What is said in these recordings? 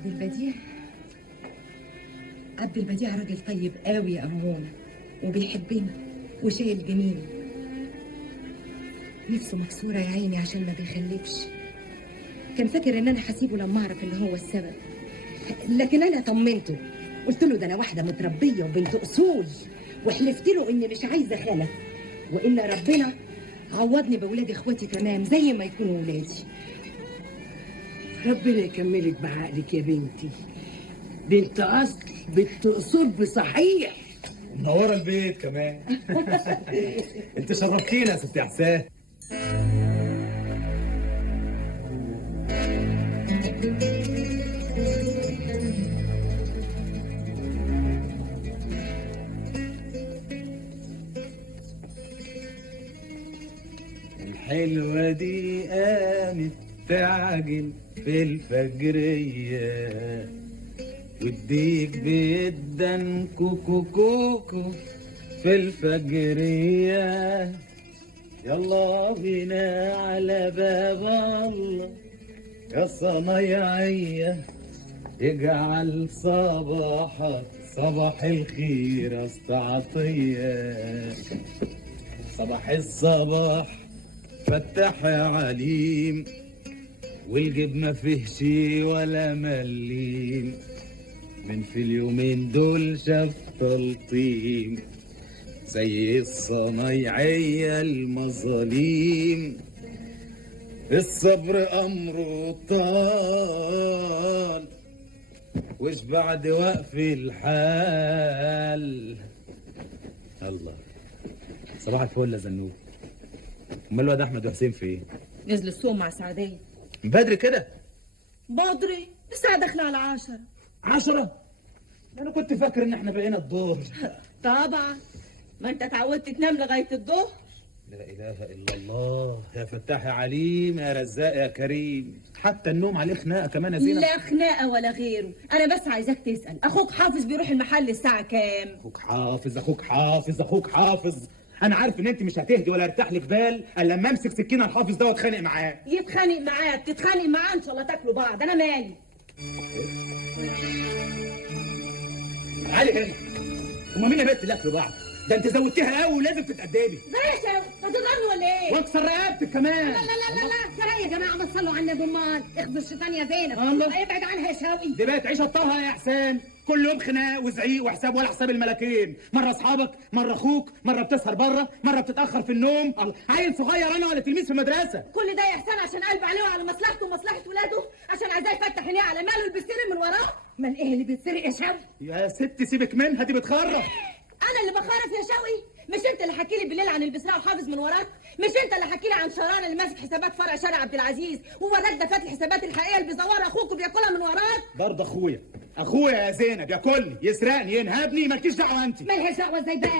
عبد البديع عبد البديع راجل طيب قوي يا أمونة، وبيحبني وشايل جميل. نفسه مكسورة يا عيني عشان ما بيخلفش. كان فاكر ان انا هسيبه لما اعرف اللي هو السبب، لكن انا طمنته. قلت له ده انا واحده متربيه وبنت اصول، وحلفت له اني مش عايزه خلف، وان ربنا عوضني باولاد اخواتي تمام زي ما يكونوا ولادي. ربنا يكملك بعقلك يا بنتي. بنت اصل، بنت اصول بصحيح. منوره البيت كمان. انت شرفتينا يا ست احسان. الحلوة دي قامت تعجن في الفجرية، والديك بيدن كوكو كوكو في الفجرية. يلا بينا على باب الله يا صنايعية، اجعل صباحك صباح الخير استعطية. صباح الصباح فتح يا عليم، والجيب ما فيهش ولا مليم، من في اليومين دول شاف تلطيم زي الصنايعية المظاليم. الصبر أمره طال، وش بعد وقف الحال. الله، صباح الفل يا زنوب. امال الواد احمد وحسين فين؟ نزل السوق مع سعدية. من بدري كده؟ بدري، الساعة داخلة على 10. 10؟ انا كنت فاكر ان احنا بقينا الظهر. طبعا، ما انت اتعودت تنام لغاية الظهر. لا اله الا الله، يا فتاح يا عليم يا رزاق يا كريم. حتى النوم عليه خناقه كمان يا زينب. لا خناقة ولا غيره، انا بس عايزاك تسأل اخوك حافظ بيروح المحل الساعة كام؟ اخوك حافظ اخوك حافظ اخوك حافظ. انا عارف ان انت مش هتهدي ولا ارتاح لك بال الا لما امسك سكينه الحافظ ده واتخانق معاه. يتخانق معاك تتخانق معاه، ان شاء الله تاكلوا بعض، انا مالي. تعالي هنا. هما مين يا بنت اللي اكلوا بعض؟ ده انت زودتيها قوي ولازم تتأدبي. ليش هتضربني ولا ايه؟ واكسر رقبتك كمان. لا لا لا لا لا، ترى يا جماعه ما تصلوا على النبي. امال اخذوا الشيطان يا زينب. الله، ابعد عنها يا شاوي. دي بقت عيشه طه يا حسين. كل يوم خناق وزعيق وحساب ولا حساب الملاكين. مره اصحابك، مره اخوك، مره بتسهر بره، مره بتتاخر في النوم. الله، عيل صغير انا ولا تلميذ في المدرسه. كل ده يا حسين عشان قلب عليه وعلى مصلحته ومصلحه ولاده، عشان عايزاه يفتح عينيه على ماله اللي بيتسرق من وراه. من ايه اللي بيتسرق يا شاوي؟ يا ست سيبك منها، دي بتخرف. انا اللي بخرف يا شاوي؟ مش انت اللي حكي لي بالليل عن البسراء وحافظ من وراك؟ مش انت اللي حكي لي عن شرانه اللي ماسك حسابات فرع شارع عبد العزيز ووراك دفات الحسابات الحقيقيه اللي بيزورها اخوك وبياكلها من وراك؟ برضه اخويا يا زينب ياكلني يسرقني ينهبني، مالكيش دعوه انت. مالهاش دعوه ازاي بقى؟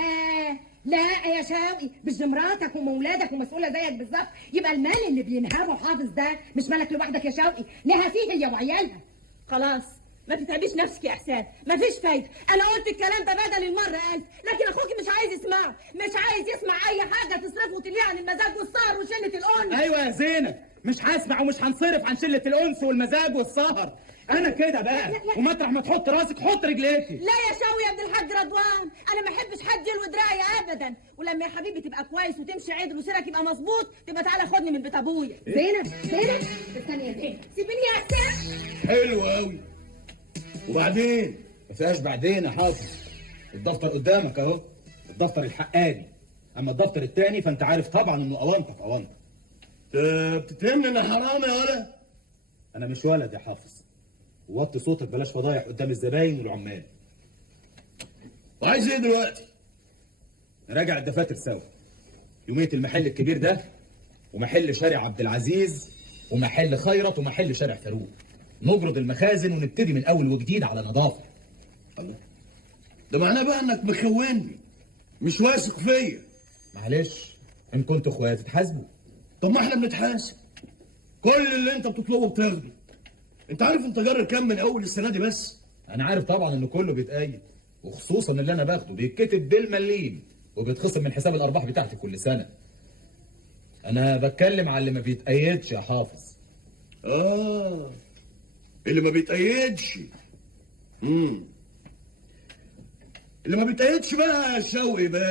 لا يا شاوي، مش مراتك ومولادك ومسؤوله زيك بالظبط، يبقى المال اللي بينهبه حافظ ده مش مالك لوحدك يا شاوي، لها فيه هي وعيالها. خلاص ما تتعبيش نفسك يا احسان، مفيش فايده. انا قلت الكلام ده بدل المره 1000، لكن اخوكي مش عايز يسمعه، مش عايز يسمع اي حاجه تصرفه وتلهيه عن المزاج والسهر وشله الانس. ايوه يا زينب، مش هسمع ومش هنصرف عن شله الانس والمزاج والسهر. انا كده بقى، ومطرح ما تحط راسك حط رجليكي. لا يا شاوي يا ابن الحاج رضوان، انا ما احبش حد يلوي دراعي ابدا، ولما يا حبيبي تبقى كويس وتمشي عدل وسيرك يبقى مظبوط تبقى تعالى خدني من بيت ابويا. زينب استني يا زينب، سيبيني يا احسان. حلو قوي. وبعدين؟ ما فيهاش بعدين يا حافظ. الدفتر قدامك اهو، الدفتر الحقاني. اما الدفتر التاني فانت عارف طبعا انه اونطه في اونطه. بتتهمني انا حرامي يا ولد؟ انا مش ولد يا حافظ. وطي صوتك بلاش فضايح قدام الزباين والعمال. وعايز ايه دلوقتي؟ نراجع الدفاتر سوا. يوميه المحل الكبير ده، ومحل شارع عبد العزيز، ومحل خيرت، ومحل شارع فاروق. نجرد المخازن ونبتدي من اول وجديد على نظافه. الله، ده معناه بقى انك مخوني، مش واثق فيا. معلش، ان كنت اخويا تتحاسبوا. طب ما احنا بنتحاسب. كل اللي انت بتطلبه بتاخده. انت عارف انت جرر كام من اول السنه دي بس؟ انا عارف طبعا ان كله بيتقيد، وخصوصا اللي انا باخده بيتكتب بالمليم وبيتخصم من حساب الارباح بتاعتي كل سنه. انا بتكلم على اللي ما بيتقيدش يا حافظ. اللي ما بيتأيدش. اللي ما بيتأيدش بقى شوقي بقى.